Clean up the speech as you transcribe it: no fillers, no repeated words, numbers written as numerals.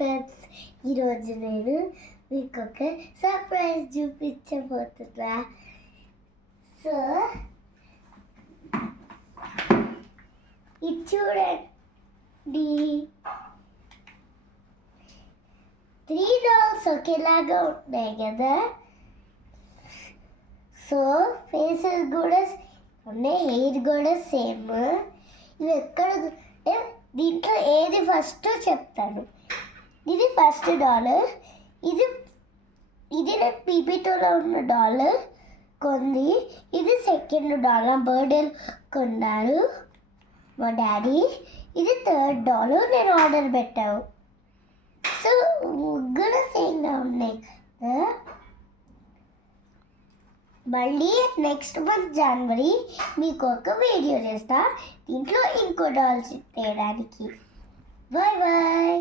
Friends, ఈరోజు నేను మీకు ఒక సర్ప్రైజ్ చూపించబోతున్నా. సో ఇది చూడండి, 3 డాల్స్ ఒకేలాగా ఉన్నాయి కదా. సో ఫేసెస్ కూడా ఉన్నాయి, హెయిర్ కూడా సేమ్. ఇవి ఎక్కడ దీంట్లో ఏది ఫస్ట్ చెప్తాను. ఇది ఫస్ట్ డాల్. ఇది నేను పీపీటోలో ఉన్న డాల్ కొంది. ఇది సెకండ్ డాల్, నా బర్త్డేలో కొన్నారు మా డాడీ. ఇది థర్డ్ డాల్, నేను ఆర్డర్ పెట్టాను. సో ముగ్గురు సేమ్గా ఉన్నాయి కదా. మళ్ళీ నెక్స్ట్ మంత్ జనవరి మీకు ఒక వీడియో చేస్తా దీంట్లో ఇంకో డాల్స్ తేయడానికి. Bye bye.